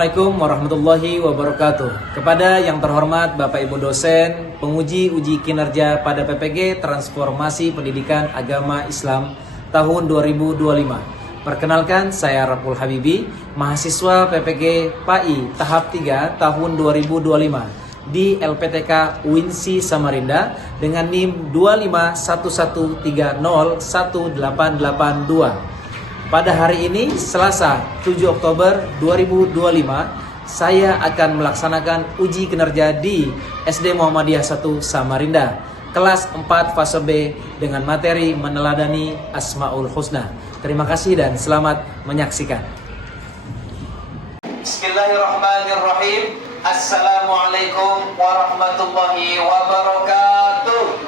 Assalamualaikum warahmatullahi wabarakatuh. Kepada yang terhormat Bapak Ibu dosen, penguji uji kinerja pada PPG Transformasi Pendidikan Agama Islam tahun 2025. Perkenalkan, saya Rapul Habibi, mahasiswa PPG PAI tahap 3 tahun 2025 di LPTK Uinsi Samarinda dengan NIM 2511301882. Pada hari ini, Selasa 7 Oktober 2025, saya akan melaksanakan uji kinerja di SD Muhammadiyah 1 Samarinda, kelas 4 fase B dengan materi meneladani Asmaul Husna. Terima kasih dan selamat menyaksikan. Bismillahirrahmanirrahim. Assalamualaikum warahmatullahi wabarakatuh.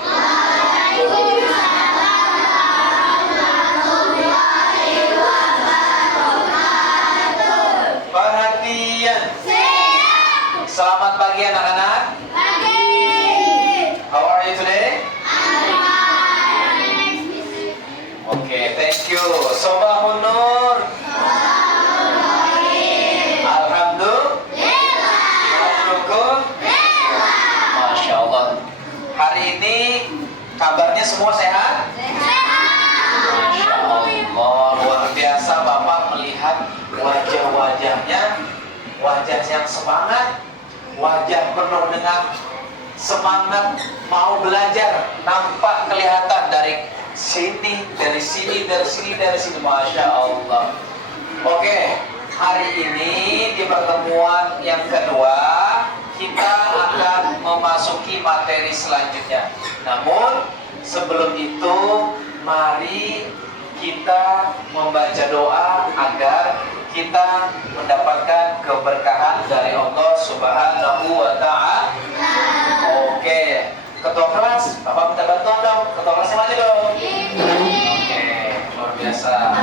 Selamat pagi anak-anak. Pagi. How are you today? Okay, thank you. Sobahun Nur. Alhamdulillah. Masya Allah. Hari ini kabarnya semua sehat? Masya Allah, luar biasa. Bapak melihat wajah-wajahnya, wajah yang semangat, wajah penuh dengan semangat mau belajar, nampak kelihatan dari sini, dari sini, Masya Allah. Oke, hari ini di pertemuan yang kedua kita akan memasuki materi selanjutnya. Namun sebelum itu mari kita membaca doa agar kita mendapatkan keberkahan dari Allah Subhanahu wa Ta'ala. Oke, ketua kelas, Bapak minta bantuan dong. Ketua kelasnya maju dong. Oke, luar biasa.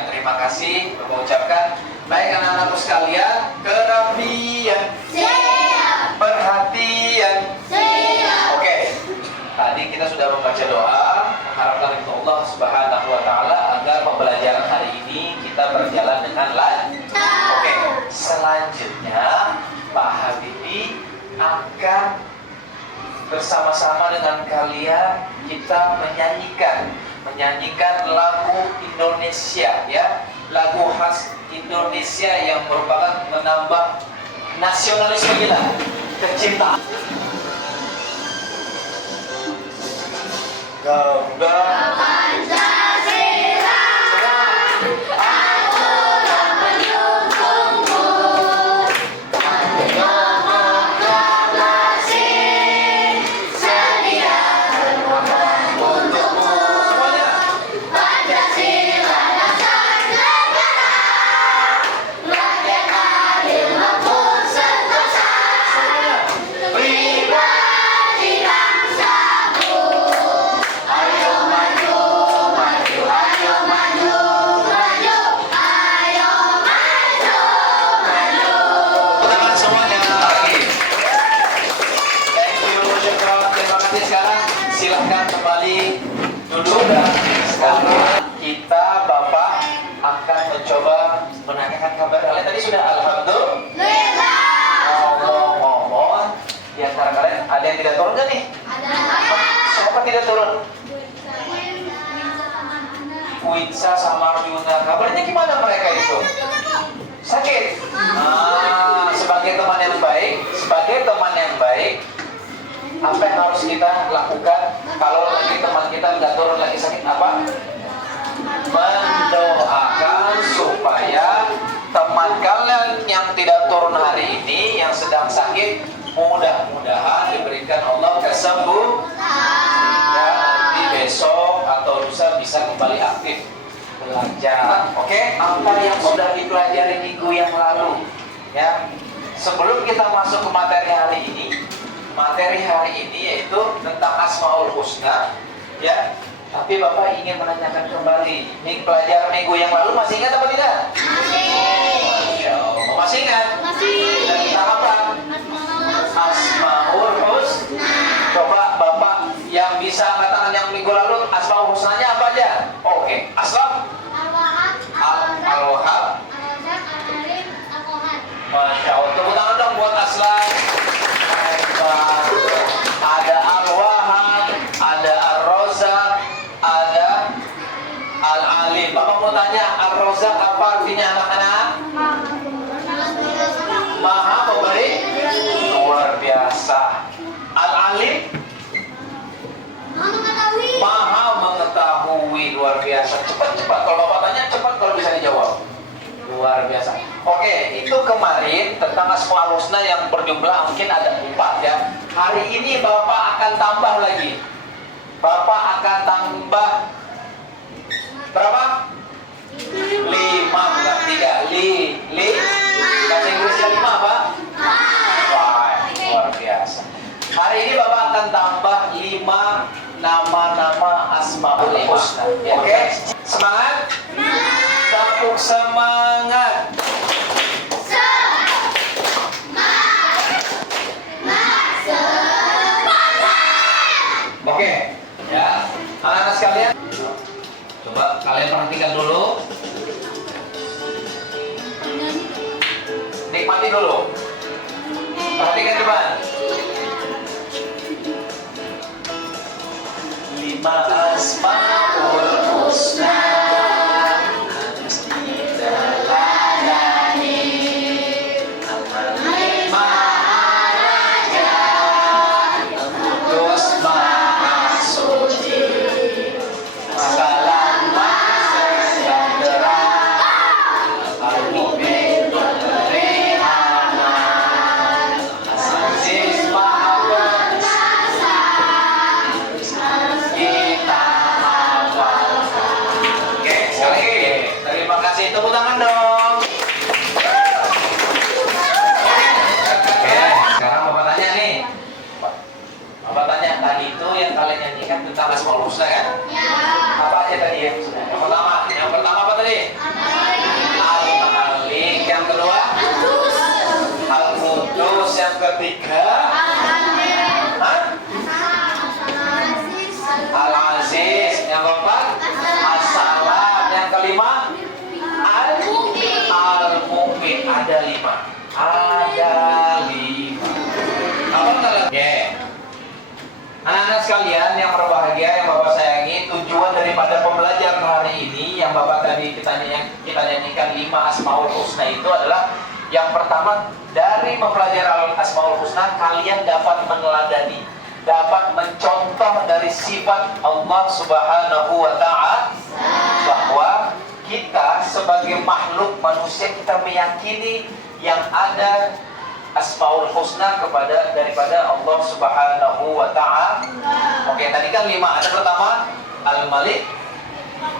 Terima kasih, mengucapkan baik anak-anakku sekalian, kerapian, perhatian. Oke, tadi kita sudah membaca doa, harapkan itu Allah Subhanahu wa Ta'ala agar pembelajaran hari ini kita berjalan dengan lancar. Oke, selanjutnya Pak Habibi akan bersama-sama dengan kalian kita menyanyikan lagu Indonesia, ya, lagu khas Indonesia yang merupakan menambah nasionalisme kita, kecintaan. Gambar Pancasila. Silahkan kembali duduk. Sekarang kita Bapak akan mencoba menanyakan kabar kalian. Tadi sudah alhamdulillah. Ngomong-ngomong, di antara kalian ada yang tidak turun kan nih? Ada. Siapa tidak turun? Kuitsa sama Arjuna. Kabarnya gimana mereka itu? Sakit. Sebagai teman yang baik, apa yang harus kita lakukan kalau lagi teman kita nggak turun lagi sakit? Apa? Mendoakan supaya yang tidak turun hari ini, yang sedang sakit, mudah-mudahan diberikan Allah kesembuhan sehingga nanti besok atau lusa bisa kembali aktif belajar. Oke, apa yang sudah dipelajari minggu yang lalu ya. Sebelum kita masuk ke materi hari ini yaitu tentang Asmaul Husna ya. Tapi Bapak ingin menanyakan kembali, pelajaran minggu yang lalu masih ingat apa tidak? Masih. Masih ingat? Masih. Tentang apa? Asmaul Husna. Coba Bapak yang bisa angkat tangan yang minggu lalu, Asmaul Husnanya apa aja? Oke. Aslam? Al-Wahhab. Masya Allah. Tepuk tangan dong buat Aslam. Ada Al-Wahhab, ada Ar-Razzaq, ada Al-Alim. Bapak mau tanya, Ar-Razzaq apa artinya anak-anak? Maha pemberi. Luar biasa. Al-Alim? Maha mengetahui. Luar biasa. Cepat-cepat. Kalau Bapak tanya, cepat kalau bisa dijawab. Luar biasa. Oke, itu kemarin tentang Asmaul Husna yang berjumlah mungkin ada 4 ya. Hari ini Bapak akan tambah lagi. Bapak akan tambah berapa? 5, bukan 3. Bahasa Inggrisnya 5 apa? Wah, luar biasa. Hari ini Bapak akan tambah 5 nama-nama Asmaul Husna. Oke, semangat? Tepuk semangat. Oke, ya, anak-anak sekalian, coba kalian perhatikan dulu, nikmati dulu, perhatikan coba. 5 Asmaul Husna. Tepuk tangan dong. Oke, sekarang Bapak tanya nih. Bapak tanya, tadi itu yang kalian nyanyikan tentang Asmaul Husna kan? Ya. Apa aja tadi ya? Yang pertama apa tadi? Al-Malik. Yang kedua? Al-Qudus. Yang ketiga? Al-Aziz. Yang keempat? As-Salam. Yang kelima? Al-Mu'min. Ada 5. Apa enggak lagi? Anak-anak sekalian yang berbahagia, yang Bapak sayangi, tujuan daripada pembelajaran hari ini yang Bapak tadi kita nyanyikan 5 Asmaul Husna itu adalah yang pertama, dari mempelajari Asmaul Husna kalian dapat meneladani, dapat mencontoh dari sifat Allah Subhanahu wa Ta'ala, bahwa kita sebagai makhluk manusia kita meyakini yang ada Asmaul Husna daripada Allah Subhanahu wa Ta'ala. Oke, tadi kan 5. Ada pertama Al-Malik,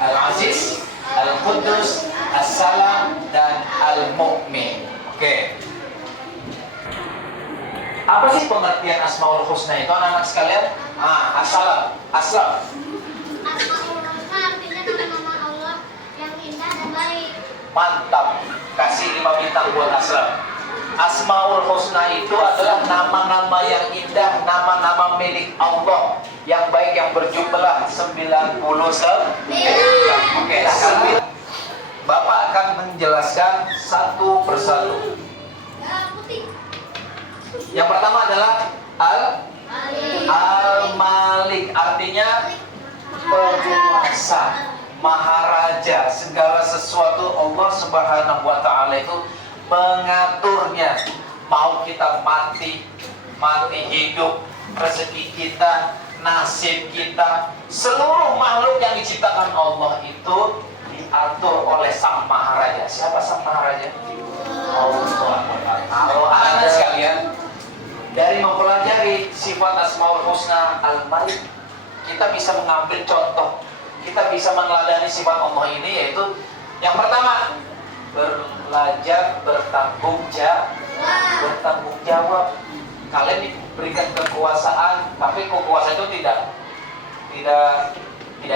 Al-Aziz, Al-Qudus, As-Salam, dan Al-Mu'min. Oke. Apa sih pengertian Asmaul Husna itu anak-anak sekalian? As-Salam. Aslam. Asmaul Husna artinya nama-nama Allah yang indah dan baik. Mantap. Kasih 5 bintang buat Aslam. Asmaul Husna itu adalah nama-nama yang indah, nama-nama milik Allah yang baik, yang berjumlah 99. Oke, sekarang Bapak akan menjelaskan satu persatu. Yang pertama adalah Al-Malik, artinya penguasa, maharaja, segala sesuatu Allah Subhanahu wa Ta'ala itu mengaturnya. Mau kita mati hidup, rezeki kita, nasib kita, seluruh makhluk yang diciptakan Allah itu diatur oleh Sang Maharaja. Siapa Sang Maharaja? Allah. sifat Asmaul Husna Al-Malik, kita bisa mengambil contoh, kita bisa meneladani sifat Allah ini, yaitu yang pertama, belajar bertanggung jawab. Kalian diberikan kekuasaan, tapi kekuasaan itu tidak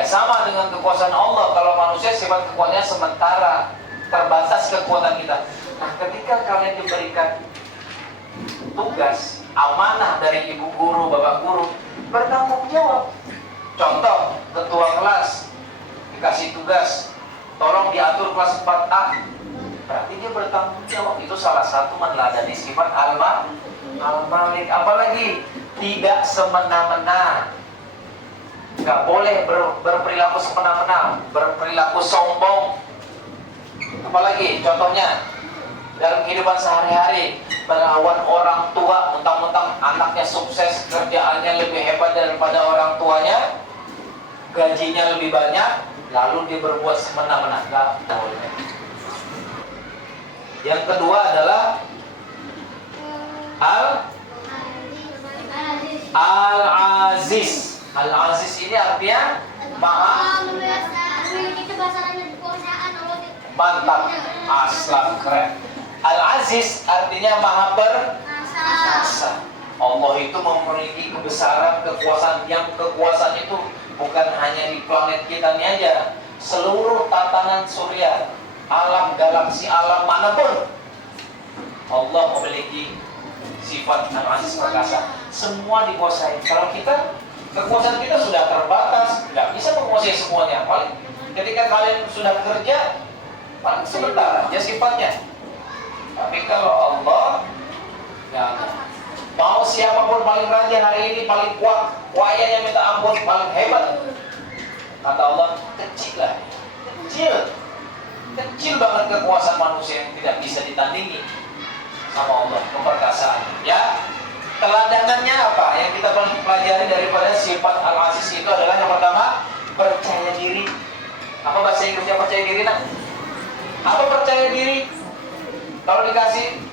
sama dengan kekuasaan Allah. Kalau manusia sifat kekuasaannya sementara, terbatas kekuatan kita. Nah, ketika kalian diberikan tugas, amanah dari ibu guru, bapak guru, bertanggung jawab. Contoh, ketua kelas dikasih tugas, tolong diatur kelas 4A. Berarti dia bertanggung jawab. Itu salah satu meneladani sifat Al-Malik. Apalagi tidak semena-mena. Nggak boleh berperilaku semena-mena, berperilaku sombong. Apalagi contohnya dalam kehidupan sehari-hari, melawan orang tua, mentang-mentang anaknya sukses, kerjaannya lebih hebat daripada orang tuanya, gajinya lebih banyak, lalu dia berbuat semena-mena. Nggak boleh. Yang kedua adalah Al-Aziz. Al-Aziz ini artinya maha memiliki kebesaran dan kekuasaan Allah. mantap, aslan, keren. Al-Aziz artinya maha perkasa. Allah itu memiliki kebesaran, kekuasaan. Yang kekuasaan itu bukan hanya di planet kita ini aja, seluruh tatanan surya, alam galaksi, alam manapun, Allah memiliki sifat Al-Aziz perkasa. Semua dikuasai. Kalau kita, kekuasaan kita sudah terbatas, nggak bisa menguasai semuanya. Paling ketika kalian sudah kerja, paling sebentar aja sifatnya. Tapi kalau Allah, ya, mau siapapun paling rajin hari ini, paling kuat, wayanya minta ampun, paling hebat, kata Allah, kecil banget kekuasaan manusia yang tidak bisa ditandingi sama Allah, keperkasaan. Ya, teladanannya apa? Yang kita pelajari daripada sifat Al-Aziz itu adalah yang pertama, percaya diri. Apa bahasa Inggrisnya percaya diri, nak? Apa percaya diri? Kalau dikasih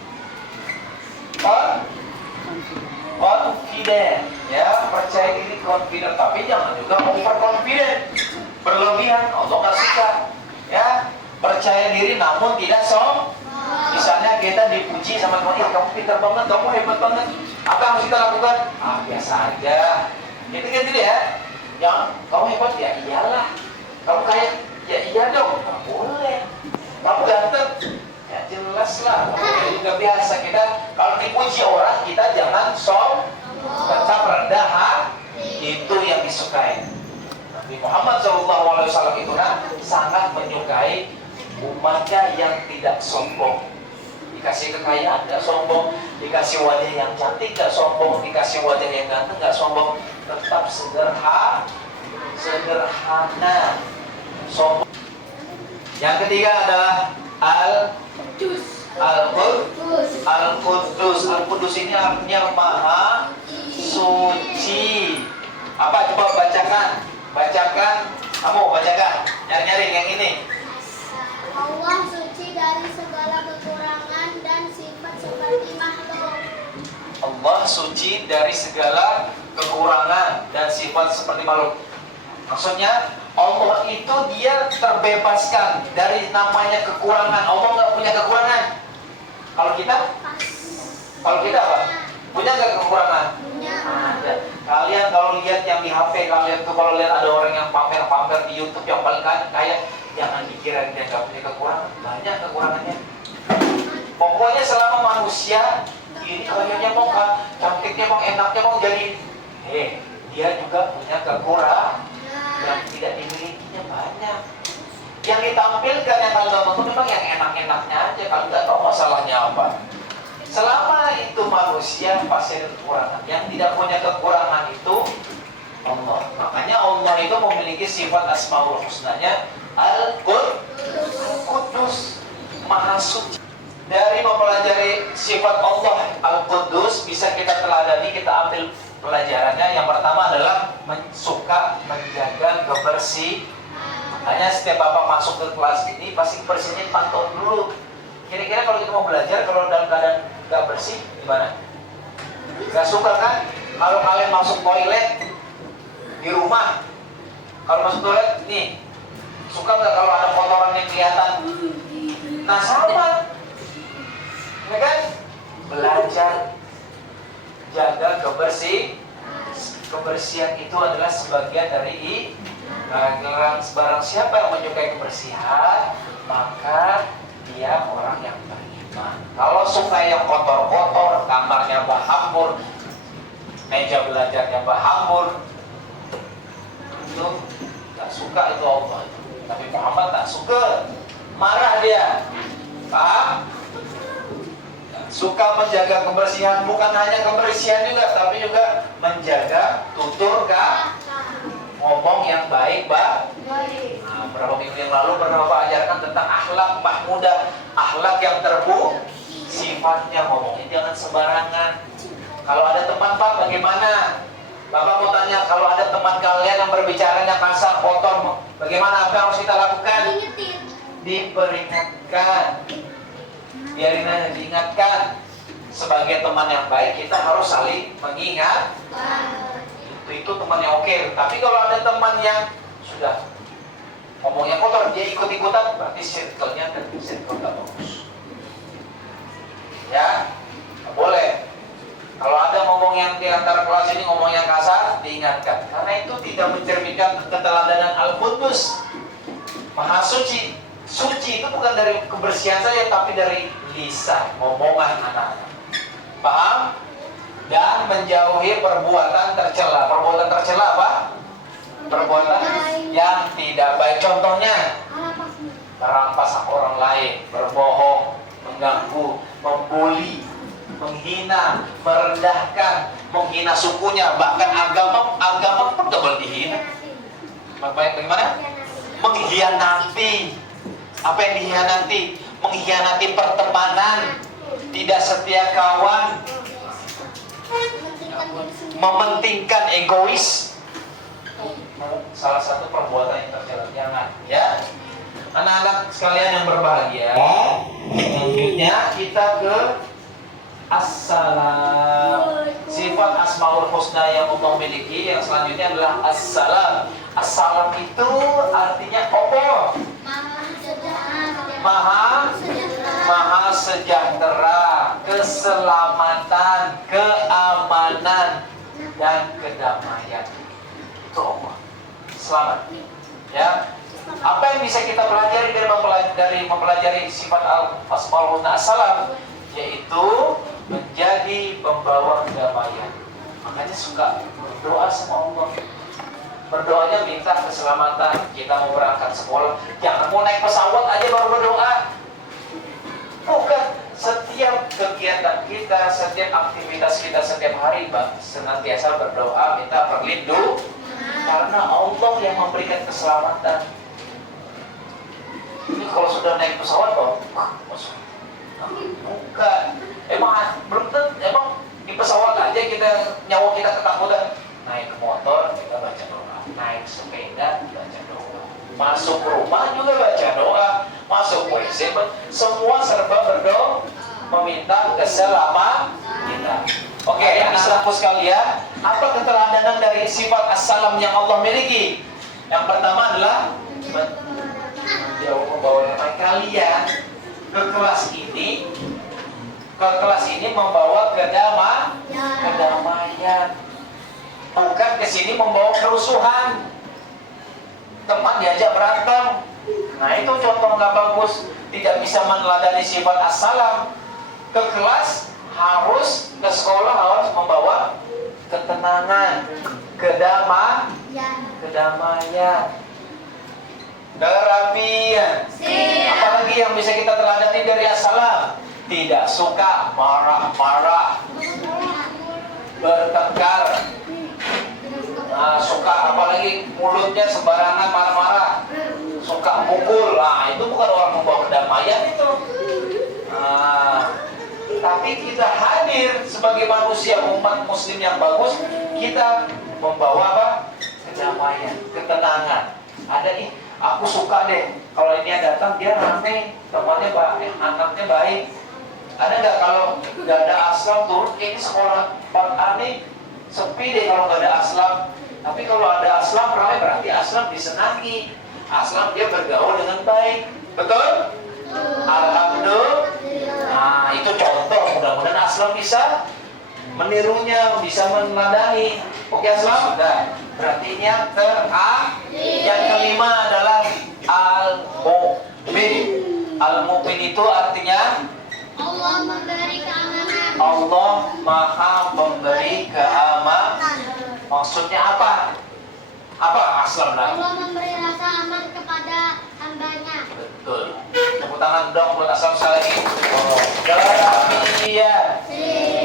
confident, ya, percaya diri, confident, tapi jangan juga overconfident, berlebihan. Allah nggak suka. Ya, percaya diri namun tidak sombong. Misalnya kita dipuji sama teman, kamu pintar banget, kamu hebat banget. Apa yang harus kita lakukan? Biasa aja. Gitu ya. Yang kamu hebat, ya iyalah. Kamu kaya, ya iya dong. Nggak boleh. Kamu ganteng, ya jelas lah. Juga biasa kita kalau dipuji orang, kita jangan sombong, tetap rendah hati. Itu yang disukai. Nabi Muhammad SAW itu sangat menyukai umatnya yang tidak sombong. Dikasih kekayaan gak sombong, dikasih wajah yang cantik gak sombong, dikasih wajah yang ganteng gak sombong, tetap sederhana. Sombong. Yang ketiga adalah Al-Quddus. Al-Quddus ini artinya maha suci. Apa? Coba bacakan. Kamu bacakan. Nyari yang ini. Allah suci dari segala kekurangan dan sifat seperti makhluk. Allah suci dari segala kekurangan dan sifat seperti makhluk. Maksudnya Allah itu dia terbebaskan dari namanya kekurangan. Allah nggak punya kekurangan. Kalau kita apa? Punya nggak kekurangan? Punya. Ada. Kalian kalau lihat yang di HP kalian tuh, kalau lihat ada orang yang pamer di YouTube yang paling kaya, jangan dikira dia nggak punya kekurangan. Banyak kekurangannya. Pokoknya selama manusia ini kayaknya mau, cantiknya mau, enaknya mau jadi, dia juga punya kekurangan yang tidak dimilikinya banyak. Yang ditampilkan yang kalian tonton memang yang enak-enaknya aja, kalian nggak tahu masalahnya apa. Selama itu manusia pasti ada kekurangan. Yang tidak punya kekurangan itu Allah. Makanya Allah itu memiliki sifat Asmaul Husnanya Al-Quddus, Maha Suci. Dari mempelajari sifat Allah Al-Quddus bisa kita teladani, kita ambil pelajarannya. Yang pertama adalah suka menjaga kebersihan. Makanya setiap bapak masuk ke kelas ini pasti bersihnya pantau dulu. Kira-kira kalau kita mau belajar, kalau dalam keadaan gak bersih gimana? Gak suka kan? Kalau kalian masuk toilet di rumah, kalau masuk toilet nih, suka nggak kalau ada kotoran yang kelihatan? Nah sama, ya kan? Belajar jaga kebersihan itu adalah sebagian dari barang siapa yang menyukai kebersihan, maka dia orang yang beriman. Kalau suka yang kotor-kotor, kamarnya berhamur, meja belajarnya berhamur, itu tak suka itu Allah. Nabi Muhammad tak suka, marah dia. Paham? Suka menjaga kebersihan, bukan hanya kebersihan juga, tapi juga menjaga tutur ngomong yang baik, Pak. Nah, beberapa minggu yang lalu pernah Bapak ajarkan tentang akhlak mahmudah, akhlak yang sifatnya ngomongnya jangan sembarangan. Kalau ada teman Pak, bagaimana? Bapak mau tanya, kalau ada teman kalian yang berbicaranya kasar, kotor, bagaimana? Apa yang harus kita lakukan? Diperingatkan. Biarin aja, diingatkan. Sebagai teman yang baik, kita harus saling mengingat. Itu teman yang oke. Tapi kalau ada teman yang sudah ngomongnya kotor, dia ikut-ikutan, berarti circle-nya dan circle gak bagus. Ya, gak boleh. Kalau ada ngomong yang di antara kelas ini ngomong yang kasar, diingatkan. Karena itu tidak mencerminkan keteladanan Al-Qudus, Maha Suci. Suci itu bukan dari kebersihan saja, tapi dari lisan, omongan anak-anak. Paham? Dan menjauhi perbuatan tercela. Perbuatan tercela apa? Perbuatan yang tidak baik. Contohnya, merampas hak orang lain, berbohong, mengganggu, membuli, menghina, merendahkan, menghina sukunya, bahkan agama pun tidak boleh dihina. Bagaimana? Mengkhianati. Apa yang dikhianati? Mengkhianati pertemanan, tidak setia kawan, mementingkan egois. Salah satu perbuatan yang tercela. Jangan, ya. Anak-anak sekalian yang berbahagia, selanjutnya kita ke Assalam. Sifat Asmaul Husna yang Allah miliki yang selanjutnya adalah Assalam. Assalam itu artinya apa? Maha sejahtera, keselamatan, keamanan, dan kedamaian. Itu Allah. Selamat. Ya. Apa yang bisa kita pelajari dari mempelajari sifat Asmaul Husna Assalam? Yaitu menjadi pembawa kedamaian. Makanya suka berdoa sama Allah. Berdoanya minta keselamatan. Kita mau berangkat sekolah, jangan mau naik pesawat aja baru berdoa. Bukan, setiap kegiatan kita, setiap aktivitas kita setiap hari, senantiasa berdoa minta perlindungan. Karena Allah yang memberikan keselamatan. Ini kalau sudah naik pesawat, bukan. Emang di pesawat aja nyawa kita ketakutan. Naik motor kita baca doa, naik sepeda baca doa, masuk rumah juga baca doa, masuk WC semua serba berdoa, meminta keselamatan kita. Oke, anak-anakku sekalian, apa keteladanan dari sifat Assalam yang Allah miliki? Yang pertama adalah menjauh membawa kalian ke kelas ini membawa kedamaian. Bukan ke sini membawa kerusuhan. Teman diajak berantem. Nah itu contoh nggak bagus. Tidak bisa meneladani sifat Assalam. Ke kelas harus, ke sekolah harus membawa ketenangan, kedamaian, kerapian. Apalagi yang bisa kita teladani dari Assalam? Tidak suka marah-marah, bertengkar. Nah, suka apalagi mulutnya sembarangan marah-marah, suka pukul. Nah, itu bukan orang membawa kedamaian itu. Nah, tapi kita hadir sebagai manusia umat muslim yang bagus, kita membawa apa? Kedamaian, ketenangan. Ada nih, aku suka deh kalau ini yang datang dia rame, temannya baik, anaknya baik. Ada nggak kalau nggak ada Aslam turun ini sekolah Pak Ani Sepi deh kalau nggak ada aslam. Tapi kalau ada aslam ramai, berarti aslam disenangi. Aslam dia bergaul dengan baik. Betul? Alhamdulillah. Nah, itu contoh. Mudah-mudahan aslam bisa menirunya, bisa meneladani. Oke, aslam sudah. Berarti ini yang terakhir. Yang kelima adalah al-mu'min. Al-mu'min itu artinya Allah memberi keamanan. Allah Maha memberi keamanan. Maksudnya apa? Apa aslam lah? Allah memberi rasa aman kepada hambanya. Betul. Tepuk tangan dong buat aslam sekali lagi. Iya.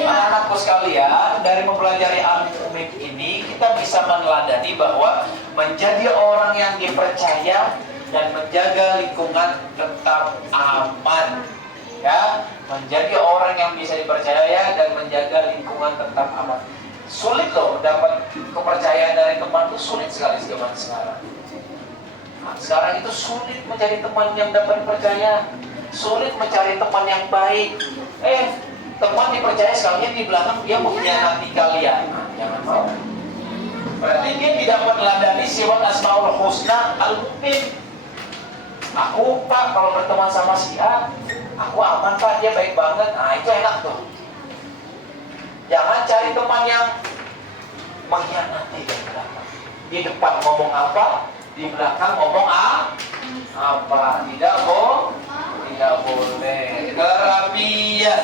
Anak-anakku sekalian, dari mempelajari al-mu'min ini kita bisa meneladani bahwa menjadi orang yang dipercaya dan menjaga lingkungan tetap aman. Ya, menjadi orang yang bisa dipercaya dan menjaga lingkungan tetap aman. Sulit loh dapat kepercayaan dari teman, itu sulit sekali zaman sekarang. Nah, sekarang itu sulit mencari teman yang dapat dipercaya, sulit mencari teman yang baik. Teman dipercaya sekalian di belakang dia mengkhianati kalian. Nah, jangan mau. Berarti dia tidak meneladani sifat Asmaul Husna al-Mu'min. Aku Pak kalau berteman sama si A, aku aman Pak, dia baik banget. Nah itu enak tuh. Jangan cari teman yang mengkhianati di belakang. Di depan ngomong apa, di belakang ngomong apa. Tidak boleh. Kerapian.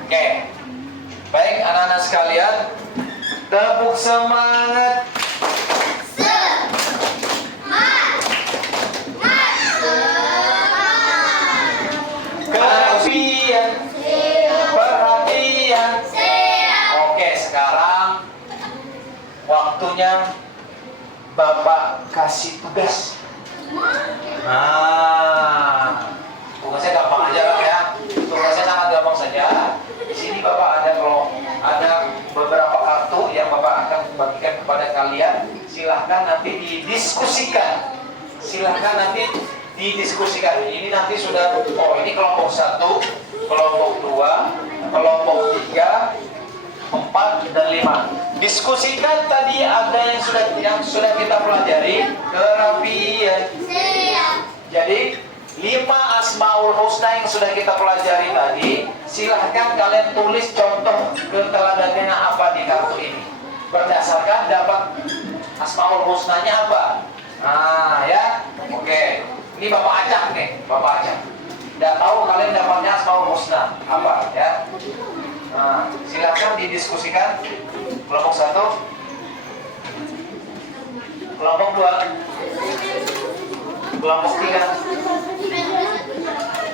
Oke. Baik anak-anak sekalian, tepuk semangat. Perhatian. Oke, sekarang waktunya Bapak kasih tugas. Nah, tugasnya gampang aja lah ya. Tugasnya sangat gampang saja. Di sini Bapak kalau ada beberapa kartu yang Bapak akan bagikan kepada kalian. Silahkan nanti didiskusikan. Ini nanti sudah, ini kelompok 1, kelompok 2, kelompok 3, 4, dan 5. Diskusikan tadi ada yang sudah kita pelajari. Kerapian. Jadi 5 Asmaul Husna yang sudah kita pelajari tadi, silahkan kalian tulis contoh keteladanannya apa di kartu ini. Berdasarkan dapat Asmaul Husnanya apa. Nah ya, oke. Ini Bapak acak nih, Bapak acak. Tidak tahu kalian dapatnya Asmaul Husna apa ya? Nah, silakan didiskusikan. Kelompok 1, kelompok 2, kelompok 3,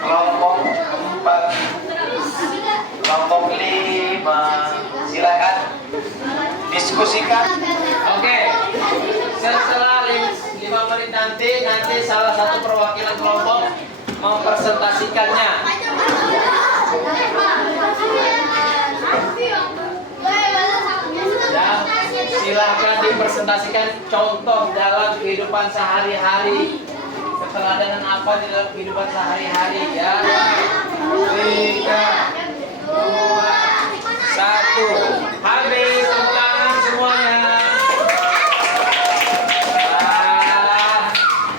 kelompok 4, kelompok 5. Silakan diskusikan. Oke. Setelah 5 menit nanti salah satu perwakilan kelompok mempresentasikannya. Ya, silahkan dipresentasikan contoh dalam kehidupan sehari-hari. Keteladanan apa di dalam kehidupan sehari-hari ya. 3, 2, 1. Habis, tepuk tangan semuanya.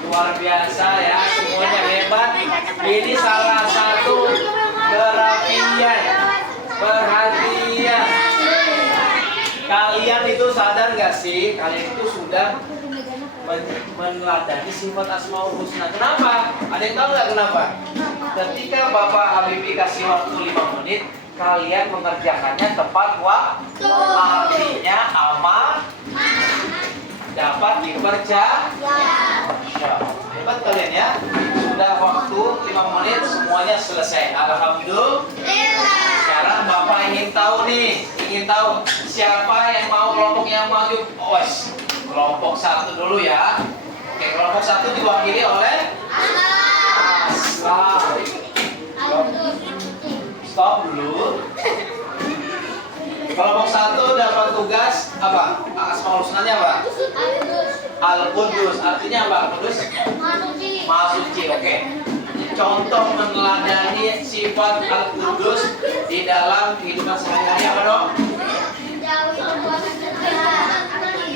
Luar biasa ya, semuanya hebat. Ini salah satu kerapian. Perhatian. Kalian itu sadar gak sih? Kalian itu sudah meneladani sifat Asmaul Husna. Kenapa? Ada yang tahu nggak kenapa? Ketika Bapak Habibie kasih waktu 5 menit, kalian mengerjakannya tepat waktu. Artinya aman, dapat dipercaya. Hebat kalian ya. Sudah waktu 5 menit semuanya selesai. Alhamdulillah. Sekarang Bapak ingin tahu siapa yang mau kelompok yang maju. Kelompok 1 dulu ya. Oke, kelompok 1 diwakili oleh Aslam. Stop dulu. Kelompok 1 dapat tugas apa? Asmaul Husnanya apa? Al-Qudus. Artinya apa? Qudus? Maha Suci. Oke. Contoh meneladani sifat Al-Qudus di dalam kehidupan sehari-hari apa dong?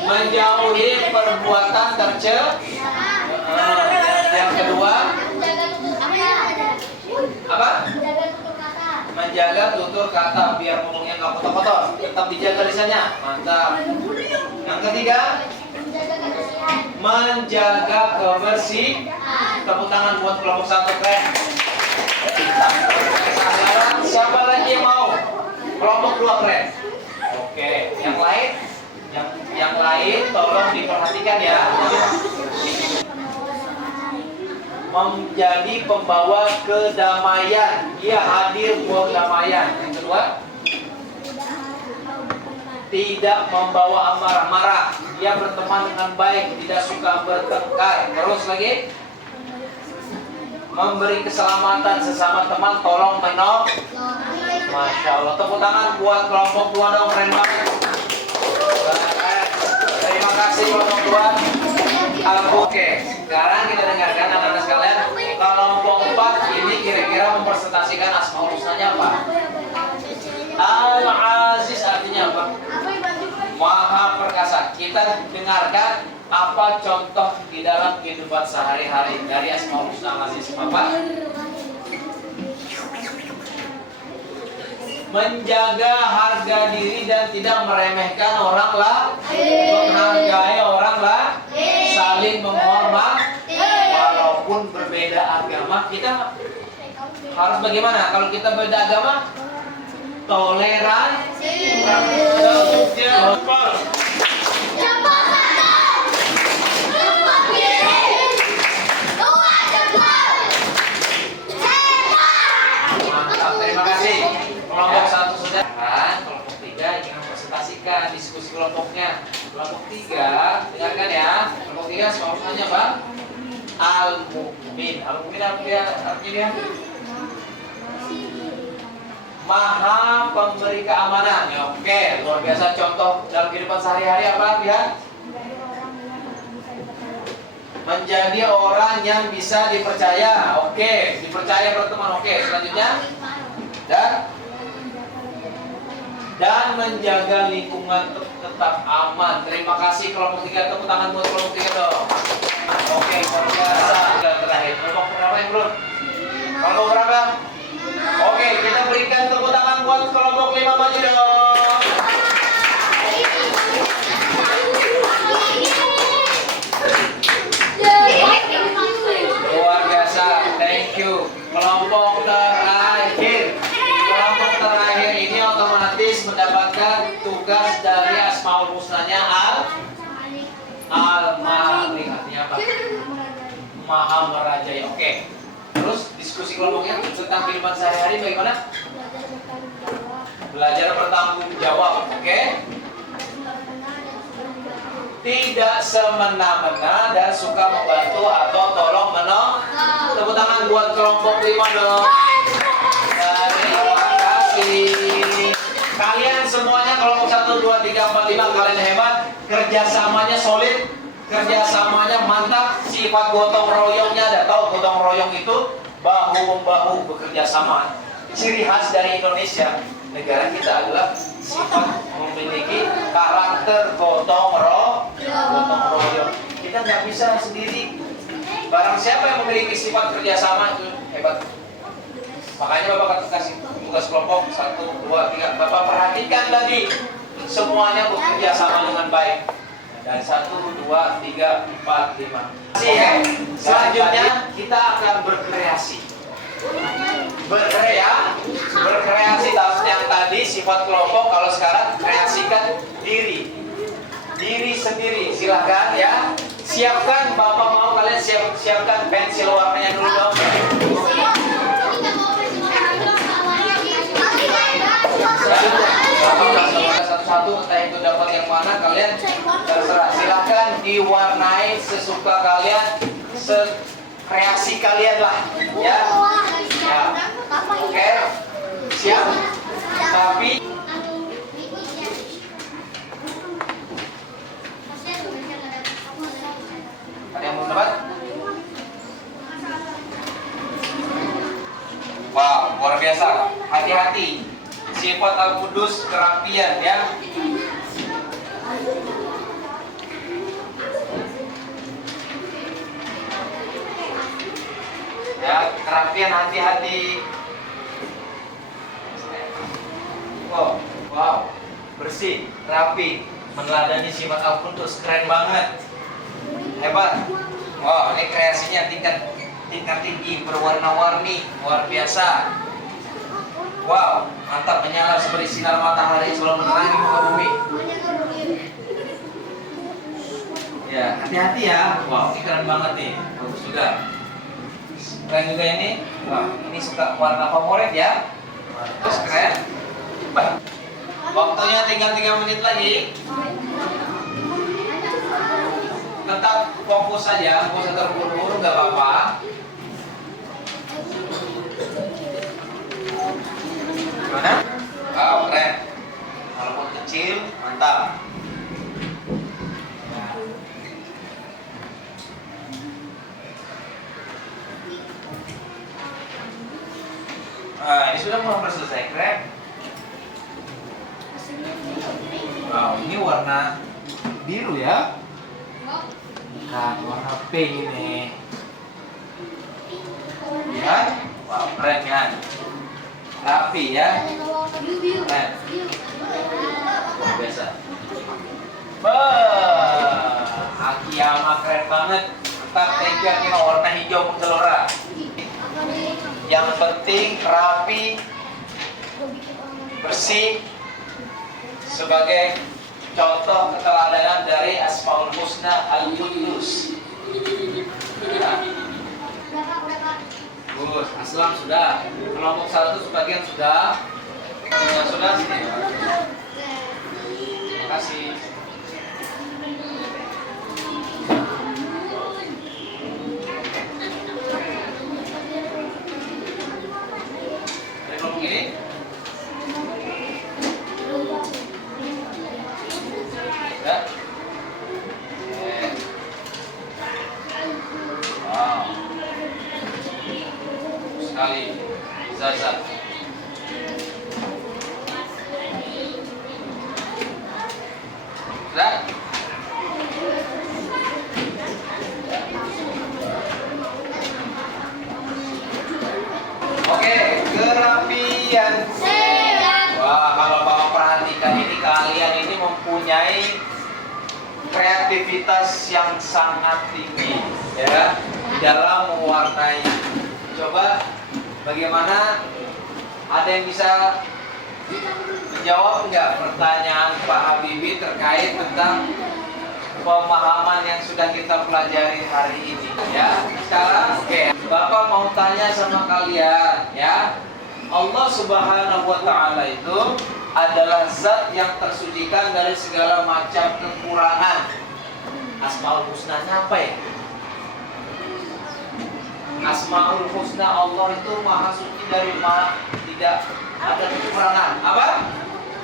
Menjauhi perbuatan tercela. Yang kedua, apa? Menjaga tutur kata biar ngomongnya nggak kotor-kotor. Tetap dijaga lisannya. Mantap. Yang ketiga, menjaga kebersihan. Tepuk tangan buat kelompok 1 keren. Sekarang siapa lagi yang mau? Kelompok 2 keren. Oke, yang lain? Yang lain tolong diperhatikan ya. Menjadi pembawa kedamaian. Dia hadir buat kedamaian. Yang kedua, tidak membawa amarah-marah. Dia berteman dengan baik, tidak suka bertengkar. Terus lagi, memberi keselamatan sesama teman, tolong menolong. Masya Allah, tepuk tangan buat kelompok 2 dong, keren banget. Terima kasih kelompok 2. Oke, sekarang kita dengarkan anak-anak sekalian. Kelompok 4 ini kira-kira mempresentasikan Asmaul Husnanya apa? Al-Aziz artinya apa? Maha perkasa. Kita dengarkan apa contoh di dalam kehidupan sehari-hari dari Asmaul Husna Al-Aziz. Apa? Menjaga harga diri dan tidak meremehkan orang lain, menghargai orang lain, saling menghormati. Walaupun berbeda agama, kita harus bagaimana? Kalau kita beda agama, toleransi. Mantap, terima kasih. Kelompok 1 sudah. Kelompok 3 ingin mempresentasikan diskusi kelompoknya. Kelompok 3, dengarkan ya. Kelompok 3 soalnya apa? Al-Mu'min. Al-Mu'min artinya dia? Maha pemberi keamanan. Ya, oke, luar biasa contoh dalam kehidupan sehari-hari apa lihat? Menjadi orang yang bisa dipercaya. Oke, dipercaya berteman. Oke, selanjutnya dan menjaga lingkungan tetap aman. Terima kasih kelompok 3, tepuk tangan buat kelompok 3 dong. Oke, luar biasa. Terakhir, kelompok berapa yang belum? Kelompok berapa? Oke, kita berikan tepuk tangan buat kelompok 5 maju dong. Luar biasa, thank you. Kelompok terakhir. Kelompok terakhir ini otomatis mendapatkan tugas dari Asmaul Husnanya Al-Malik. Artinya apa? Maha merajai. Oke. Terus diskusi kelompoknya tentang kehidupan sehari-hari bagaimana? Belajar bertanggung jawab. Oke. Tidak semena-mena dan suka membantu atau tolong menolong. Tepuk tangan buat kelompok 5 dong. Terima kasih. Kalian semuanya kelompok 1, 2, 3, 4, 5 kalian hebat. Kerjasamanya solid, kerjasamanya mantap. Sifat gotong royongnya ada. Tahu gotong royong itu bahu membahu bekerja sama. Ciri khas dari Indonesia. Negara kita adalah sifat memiliki karakter gotong royong. Kita nggak bisa sendiri. Barang siapa yang memiliki sifat kerjasama itu hebat. Makanya Bapak kasih tugas kelompok 1, 2, 3. Bapak perhatikan tadi semuanya bekerja sama dengan baik. Dari 1, 2, 3, 4, 5. Selanjutnya kita akan berkreasi. Berkreasi yang tadi sifat kelompok, kalau sekarang kreasikan diri sendiri. Silahkan ya, siapkan. Bapak mau kalian siapkan pensil warnanya dulu dong. Satu-satu, entah itu dapat yang mana kalian terserah. Silahkan diwarnai sesuka kalian, kreasi kalian lah ya. Oke, siap. Tapi ada yang belum dapat? Wow, luar biasa. Hati-hati. Sifat Al-Qudus kerapian ya. Ya, kerapian hati-hati. Oh, wow, bersih, rapi, meneladani sifat Al-Qudus, keren banget, hebat. Wow, ini kreasinya tingkat tinggi, berwarna-warni, luar biasa. Wow, mantap, menyala seperti sinar matahari selalu menerangi muka bumi. Ya, hati-hati ya. Wow, ini keren banget nih, bagus juga. Keren juga ini. Wah, ini suka warna favorit ya. Terus keren. Waktunya tinggal 3 menit lagi. Tetap fokus saja, nggak usah terburu-buru, nggak apa-apa. Gimana? Wow, keren. Walaupun kecil, mantap. Nah, ini sudah mau selesai, keren. Wow, ini warna biru ya. Nah, warna pink ini. Ya, wow, keren kan? Rapi ya. Keren. Biasa. Akiyama keren banget. Mantap, thank you Akiyama, warna hijau menggelora. Yang penting rapi, bersih, sebagai contoh keteladanan dari Asmaul Husna Al-Qudus. Ya. Bagus, Aslam sudah. Kelompok 1 sebagian sudah. Yang sudah sini. Terima kasih. Ada kelompok ini? Ya. Wow. Sekali. Zaza. Sudah? Oke, kerapian. Wah, kalau Bapak perhatikan ini, kalian ini mempunyai kreativitas yang sangat tinggi ya di dalam mewarnai. Coba bagaimana, ada yang bisa menjawab nggak pertanyaan Pak Habibie terkait tentang pemahaman yang sudah kita pelajari hari ini ya. Sekarang oke, Bapak mau tanya sama kalian ya. Allah Subhanahu wa taala itu adalah zat yang tersucikan dari segala macam kekurangan. Asmaul Husna-nya apa ya? Asmaul Husna Allah itu maha suci dari maha tidak ada kekurangan. Apa?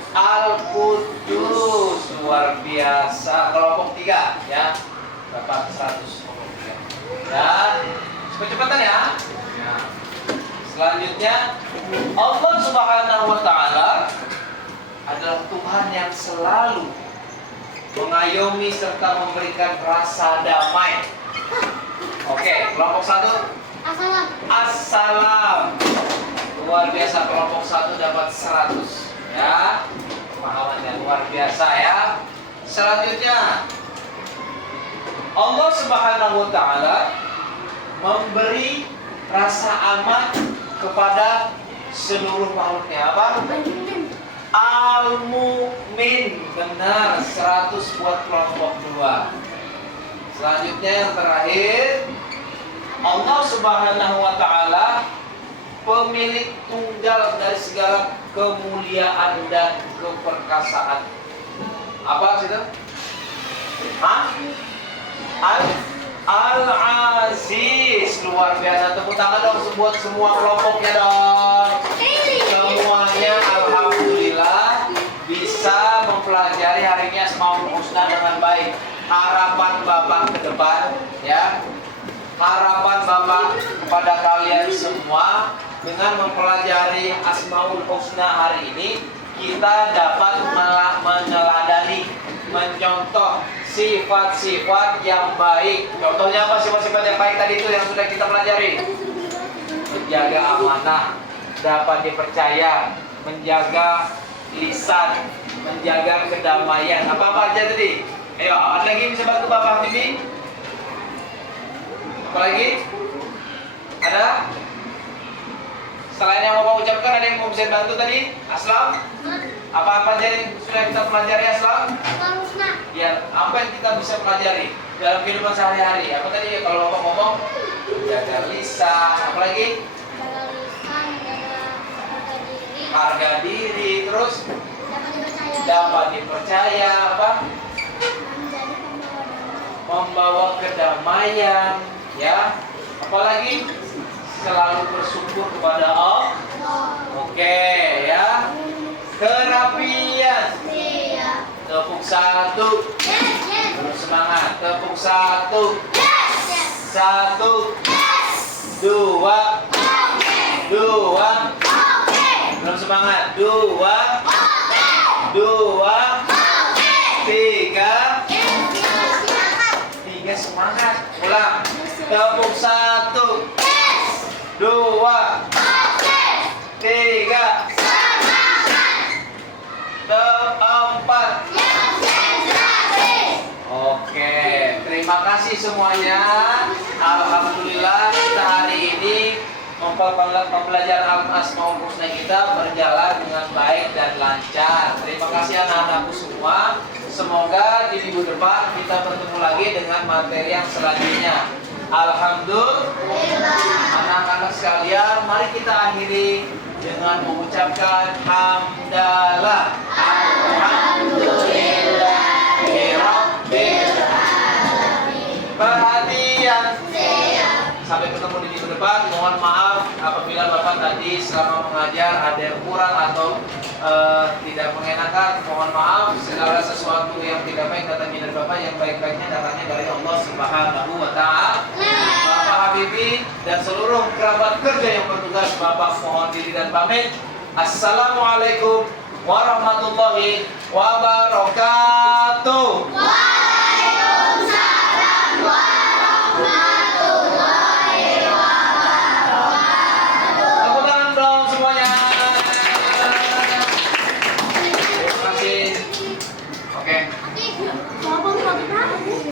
Al-Qudus, luar biasa. Kelompok 3 ya. Dapat 100 kelompok 3. Dan cepet-cepetan ya. Selanjutnya, Allah Subhanahu wa taala adalah Tuhan yang selalu mengayomi serta memberikan rasa damai. Oke, kelompok 1. Assalam. Luar biasa, kelompok 1 dapat 100 ya. Pemahamannya luar biasa ya. Selanjutnya, Allah Subhanahu wa taala memberi rasa aman kepada seluruh makhluknya. Apa? Al-Mu'min. Benar, 100 buat kelompok 2. Selanjutnya yang terakhir, Allah Subhanahu wa taala pemilik tunggal dari segala kemuliaan dan keperkasaan. Apa situ? Hah? Al-Aziz. Luar biasa, tepuk tangan dong buat semua kelompoknya dong. Semuanya alhamdulillah bisa mempelajari hari ini Asmaul Husna dengan baik. Harapan Bapak ke depan ya. Harapan Bapak kepada kalian semua, dengan mempelajari Asmaul Husna hari ini, kita dapat meneladani, mencontoh sifat-sifat yang baik. Contohnya apa sifat-sifat yang baik tadi itu yang sudah kita pelajari? menjaga amanah, dapat dipercaya, menjaga lisan, menjaga kedamaian. Apa-apa aja tadi? Ayo, ada lagi bisa bantu Bapak Habibie? Apa lagi? Ada? Selain yang Bapak ucapkan, ada yang mau bisa bantu tadi? Aslam? Apa-apa aja yang sudah kita pelajari Aslam? Harusnya Ya, apa yang kita bisa pelajari dalam kehidupan sehari-hari? Apa tadi kalau Bapak ngomong? Jaga lisan, apa lagi? jaga lisan, jaga Harga diri, terus dapat dipercaya, dapat dipercaya, apa? menjadi pembawa damai. Membawa kedamaian, ya. Apalagi selalu bersyukur kepada Allah. Oke, ya. Kerapian. Iya. Tepuk satu. Yes, yes. Terus semangat. Tepuk satu. Yes, yes. Satu. Yes. Dua. Oke. Dua. Oke. Belum semangat. Dua. Oke. Dua. Oke. Tiga. Yes, silakan. Tiga semangat. Ulang. Tepuk satu. Yes. Dua. Oke. Tiga. Semangat. Keempat. Yes, yes, habis. Oke, terima kasih semuanya. Alhamdulillah kita hari ini pembelajaran Al-Asmaul Husna kita berjalan dengan baik dan lancar. Terima kasih anak-anakku semua. Semoga di minggu depan kita bertemu lagi dengan materi yang selanjutnya. Alhamdulillah. Anak-anak sekalian, mari kita akhiri dengan mengucapkan hamdalah. Alhamdulillah. Perhatian. Sampai ketemu di minggu depan. Mohon maaf apabila Bapak tadi selama mengajar ada yang kurang atau tidak mengenakan. Mohon maaf, segala sesuatu yang tidak baik datangnya dari Bapak, yang baik-baiknya datangnya dari Allah Subhanahu wa Ta'ala. Bapak Habibie dan seluruh kerabat kerja yang bertugas, Bapak mohon diri dan pamit. Assalamualaikum warahmatullahi wabarakatuh.